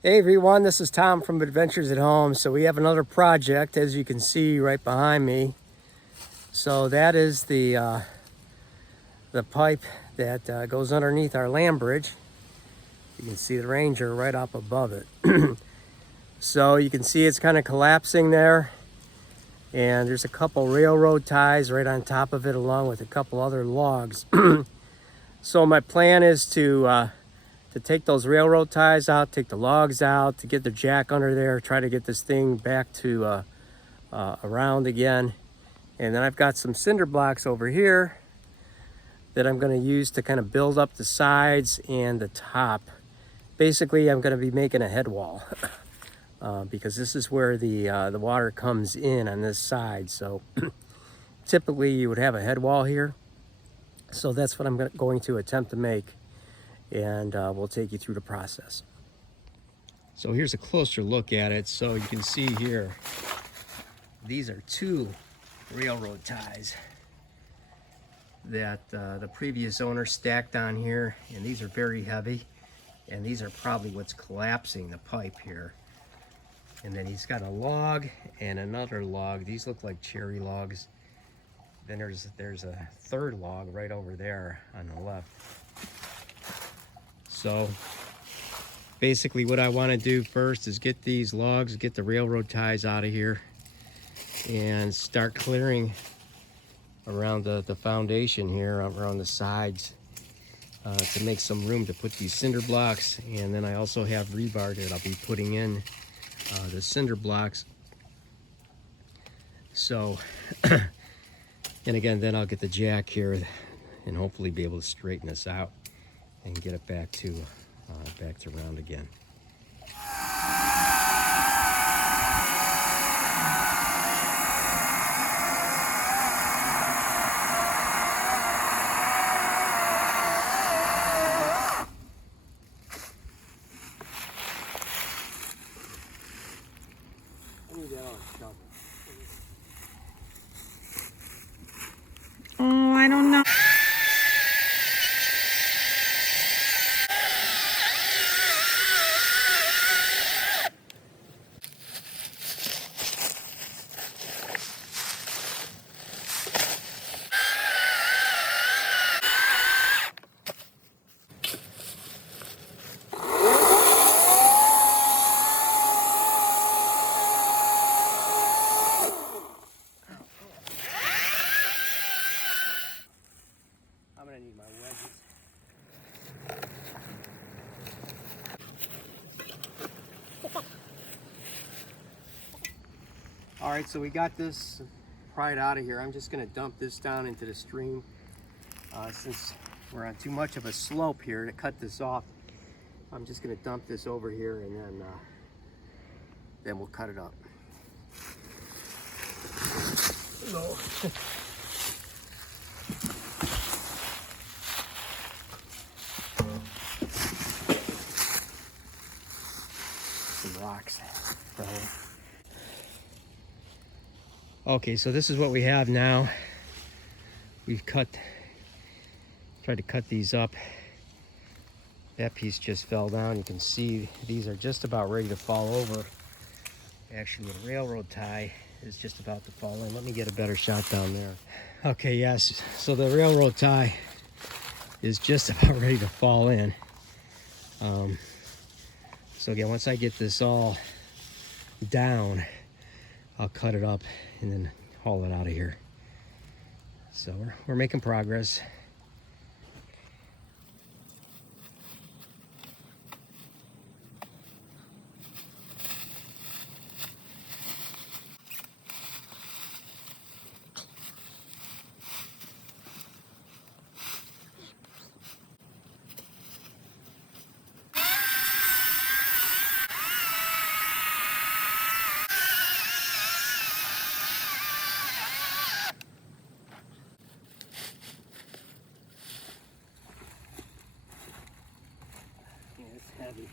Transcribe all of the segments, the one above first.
Hey everyone, this is Tom from Adventures at Home. So we have another project, as you can see right behind me. So that is the pipe that goes underneath our land bridge. You can see the Ranger right up above it. So you can see it's kind of collapsing there, and there's a couple railroad ties right on top of it, along with a couple other logs. So my plan is to take those railroad ties out, take the logs out, to get the jack under there, try to get this thing back to around again. And then I've got some cinder blocks over here that I'm going to use to kind of build up the sides and the top. Basically, I'm going to be making a head wall because this is where the water comes in on this side. So typically you would have a head wall here. So that's what I'm going to attempt to make, and we'll take you through the process. So here's a closer look at it. So you can see here, these are two railroad ties that the previous owner stacked on here, and these are very heavy, and these are probably what's collapsing the pipe here. And then he's got a log and another log. These look like cherry logs. Then there's a third log right over there on the left. So basically what I want to do first is get these logs, get the railroad ties out of here, and start clearing around the foundation here, around the sides, to make some room to put these cinder blocks. And then I also have rebar that I'll be putting in the cinder blocks. So and again, then I'll get the jack here and hopefully be able to straighten this out and get it back to round again. Oh, I don't know. I'm gonna need my wedges. All right, so we got this pried out of here. I'm just gonna dump this down into the stream. Since we're on too much of a slope here to cut this off, I'm just gonna dump this over here, and then we'll cut it up. So, some rocks. Okay, so this is what we have now. We've tried to cut these up. That piece just fell down. You can see these are just about ready to fall over. Actually, the railroad tie is just about to fall in. Let me get a better shot down there. Okay, yes, so the railroad tie is just about ready to fall in. So again, once I get this all down, I'll cut it up and then haul it out of here. So we're making progress. Yeah, it's heavy.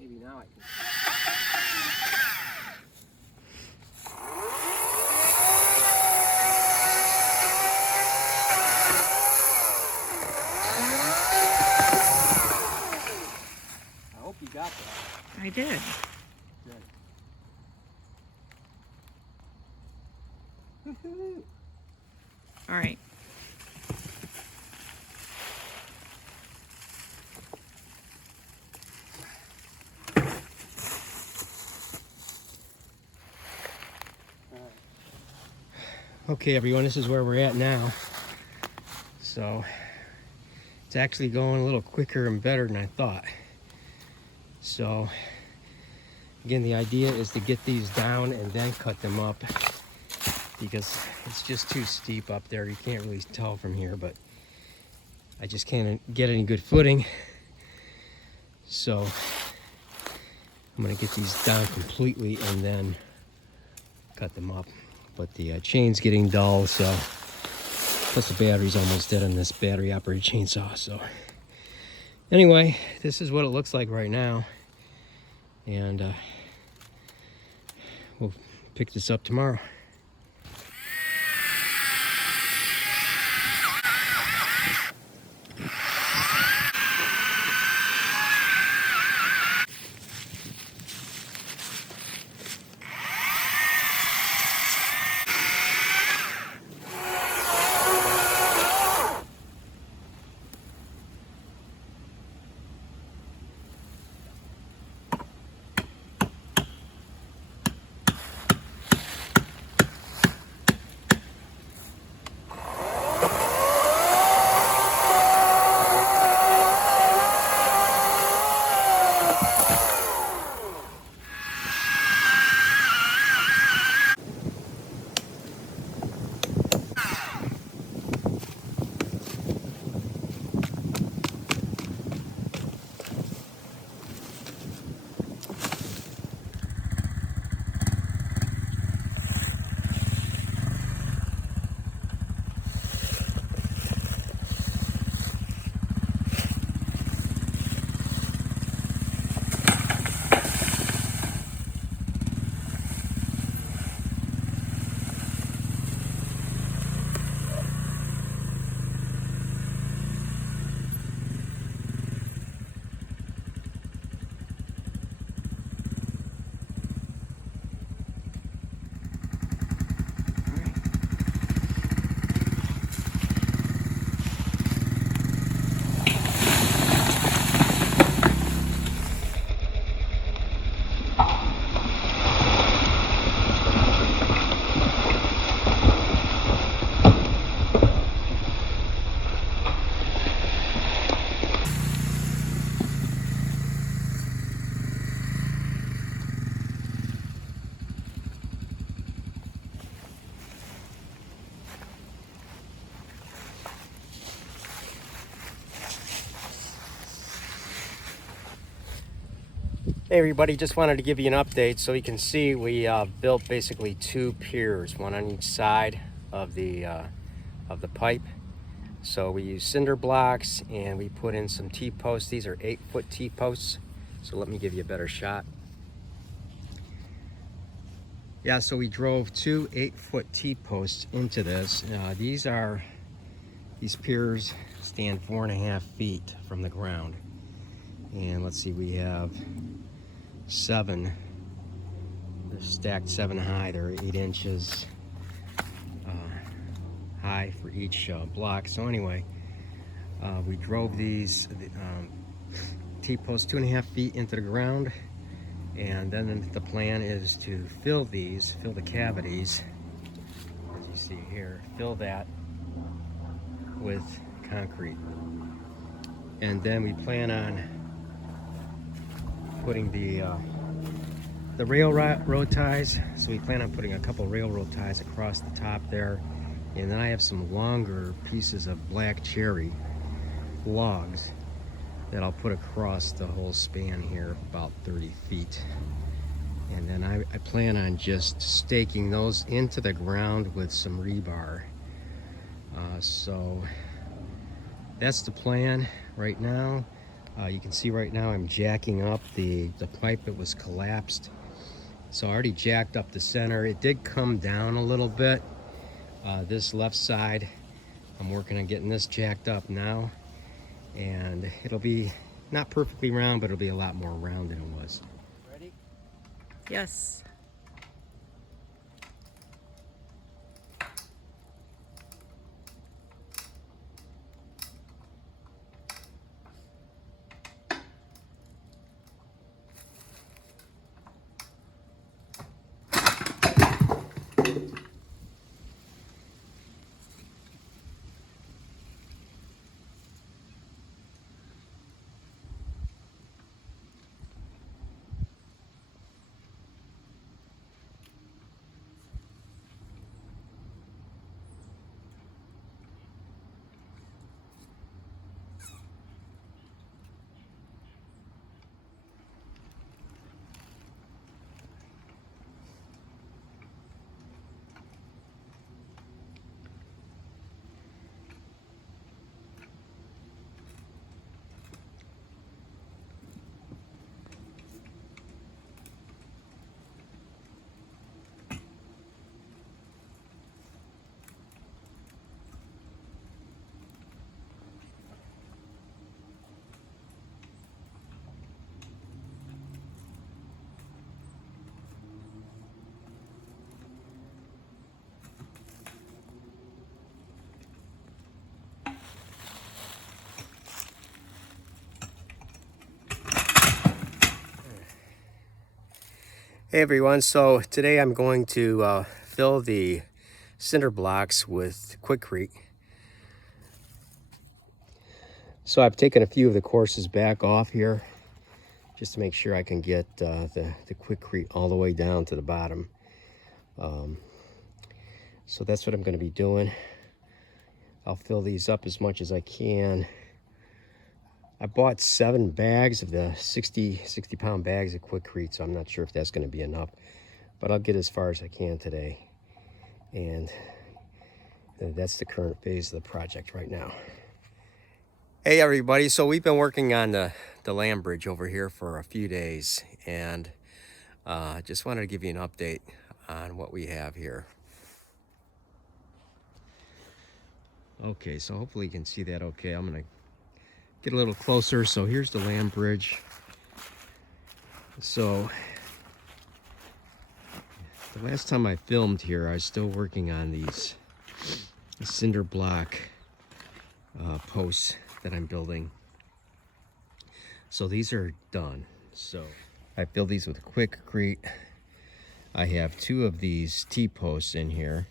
Maybe now I can. did. All right. Okay, everyone, this is where we're at now. So it's actually going a little quicker and better than I thought. So again, the idea is to get these down and then cut them up, because it's just too steep up there. You can't really tell from here, but I just can't get any good footing. So I'm gonna get these down completely and then cut them up. But the chain's getting dull, so plus the battery's almost dead on this battery operated chainsaw. So anyway, this is what it looks like right now, and we'll pick this up tomorrow. Hey everybody, just wanted to give you an update. So you can see we built basically two piers, one on each side of the pipe. So we use cinder blocks and we put in some T-posts. These are 8-foot T-posts. So let me give you a better shot. Yeah, so we drove two 8-foot T-posts into this. These piers stand 4.5 feet from the ground. And let's see, we have 7. They're stacked 7 high. They're 8 inches high for each block. So anyway, we drove these T-posts 2.5 feet into the ground, and then the plan is to fill the cavities, as you see here, fill that with concrete. And then we plan on putting the railroad ties. So we plan on putting a couple railroad ties across the top there, and then I have some longer pieces of black cherry logs that I'll put across the whole span here, about 30 feet. And then I plan on just staking those into the ground with some rebar. So that's the plan right now. You can see right now I'm jacking up the pipe that was collapsed. So I already jacked up the center. It did come down a little bit. This left side, I'm working on getting this jacked up now. And it'll be not perfectly round, but it'll be a lot more round than it was. Yes. Hey everyone, so today I'm going to fill the cinder blocks with Quikrete. So I've taken a few of the courses back off here just to make sure I can get the Quikrete all the way down to the bottom. So that's what I'm going to be doing. I'll fill these up as much as I can. I bought 7 bags of the 60 pound bags of Quikrete, so I'm not sure if that's going to be enough, but I'll get as far as I can today. And that's the current phase of the project right now. Hey everybody, so we've been working on the land bridge over here for a few days, and just wanted to give you an update on what we have here. Okay, so hopefully you can see that okay. I'm gonna get a little closer. So here's the land bridge. So the last time I filmed here, I was still working on these cinder block posts that I'm building. So these are done. So I filled these with Quikrete. I have 2 of these T-posts in here.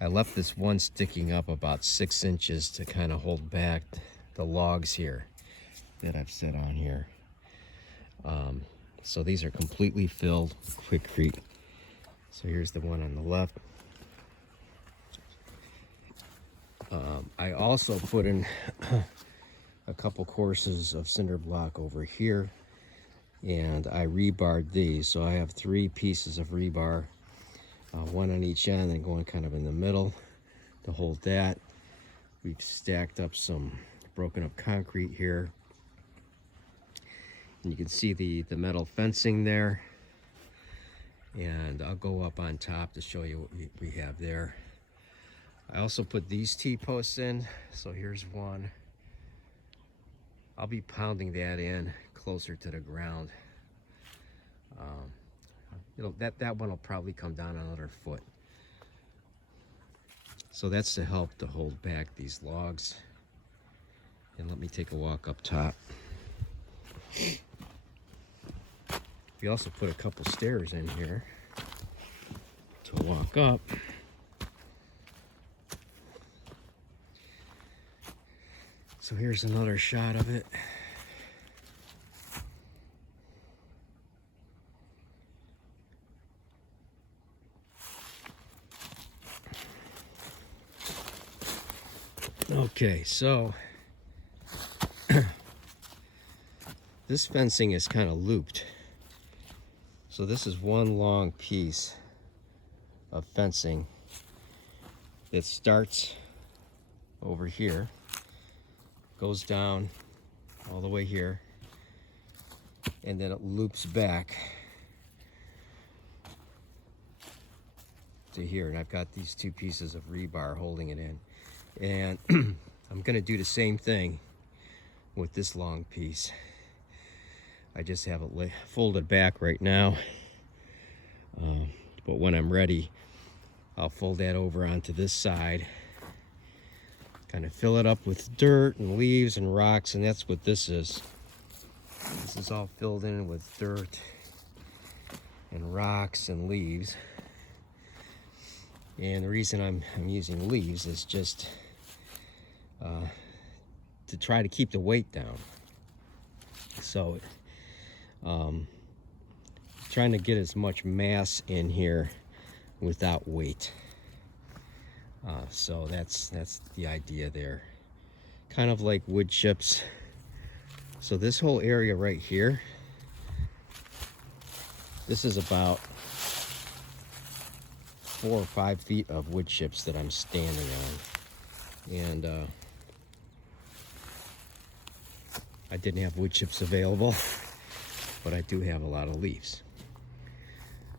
I left this one sticking up about 6 inches to kind of hold back the logs here that I've set on here. So these are completely filled with Quikrete. So here's the one on the left. I also put in a couple courses of cinder block over here, and I rebarred these. So I have 3 pieces of rebar, one on each end and going kind of in the middle to hold that. We've stacked up some broken up concrete here, and you can see the metal fencing there, and I'll go up on top to show you what we have there. I also put these T-posts in. So here's one. I'll be pounding that in closer to the ground. That one will probably come down another foot. So that's to help to hold back these logs. And let me take a walk up top. We also put a couple stairs in here to walk up. So here's another shot of it. Okay, so this fencing is kind of looped. So this is one long piece of fencing that starts over here, goes down all the way here, and then it loops back to here. And I've got these 2 pieces of rebar holding it in. And I'm going to do the same thing with this long piece. I just have it folded back right now, But when I'm ready, I'll fold that over onto this side, kind of fill it up with dirt and leaves and rocks, and that's what this is. This is all filled in with dirt and rocks and leaves. And the reason I'm using leaves is just to try to keep the weight down. So trying to get as much mass in here without weight. So that's the idea there. Kind of like wood chips. So this whole area right here, this is about 4 or 5 feet of wood chips that I'm standing on. And I didn't have wood chips available, but I do have a lot of leaves.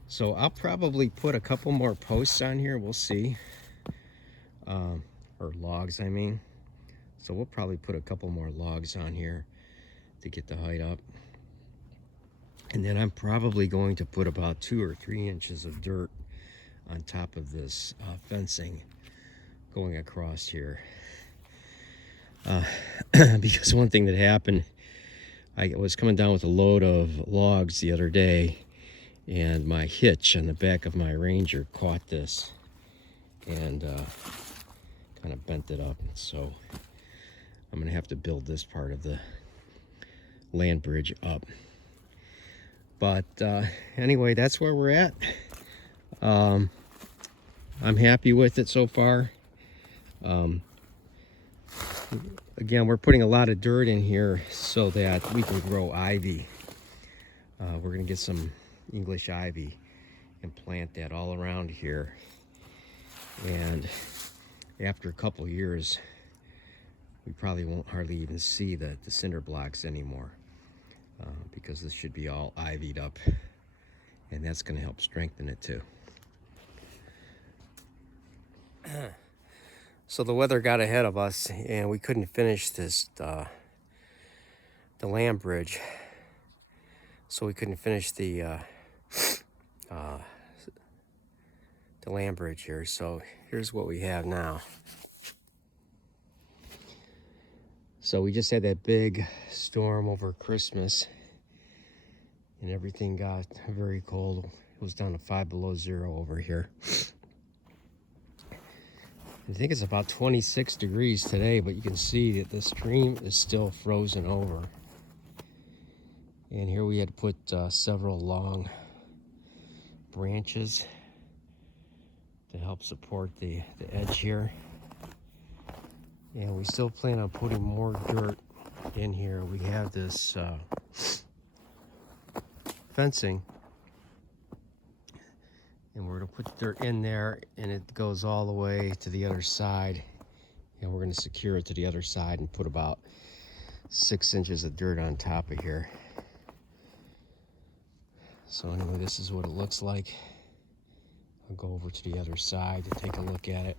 So I'll probably put a couple more posts on here, we'll see. Or logs, I mean. So we'll probably put a couple more logs on here to get the height up. And then I'm probably going to put about 2 or 3 inches of dirt on top of this fencing going across here. Because one thing that happened, I was coming down with a load of logs the other day, and my hitch on the back of my Ranger caught this and kind of bent it up. So I'm gonna have to build this part of the land bridge up. But anyway, that's where we're at. I'm happy with it so far. Again, we're putting a lot of dirt in here so that we can grow ivy. We're gonna get some English ivy and plant that all around here. And after a couple years, we probably won't hardly even see the cinder blocks anymore, because this should be all ivied up, and that's going to help strengthen it too. So the weather got ahead of us, and we couldn't finish this the land bridge. So we couldn't finish the land bridge here. So here's what we have now. So we just had that big storm over Christmas, and everything got very cold. It was down to 5 below zero over here. I think it's about 26 degrees today, but you can see that the stream is still frozen over. And here we had to put several long branches to help support the edge here. And we still plan on putting more dirt in here. We have this fencing, and we're gonna put the dirt in there, and it goes all the way to the other side. And we're gonna secure it to the other side and put about 6 inches of dirt on top of here. So anyway, this is what it looks like. I'll go over to the other side to take a look at it.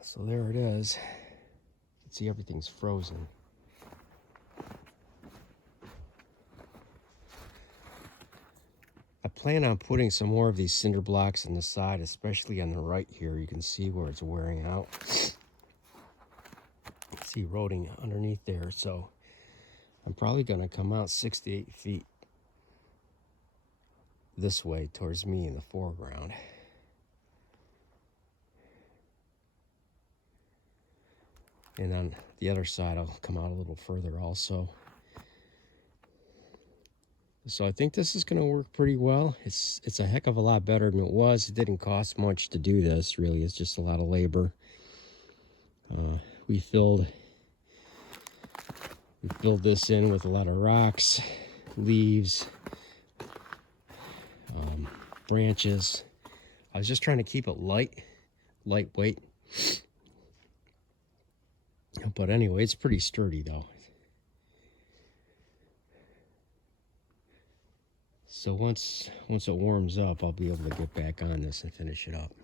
So there it is. You can see everything's frozen. I plan on putting some more of these cinder blocks on the side, especially on the right here. You can see where it's wearing out. You can see eroding underneath there. So I'm probably going to come out 6 to 8 feet this way towards me in the foreground. And on the other side, I'll come out a little further also. So I think this is going to work pretty well. It's a heck of a lot better than it was. It didn't cost much to do this, really. It's just a lot of labor. We filled this in with a lot of rocks, leaves, branches. I was just trying to keep it lightweight. But anyway, it's pretty sturdy though. So once it warms up, I'll be able to get back on this and finish it up.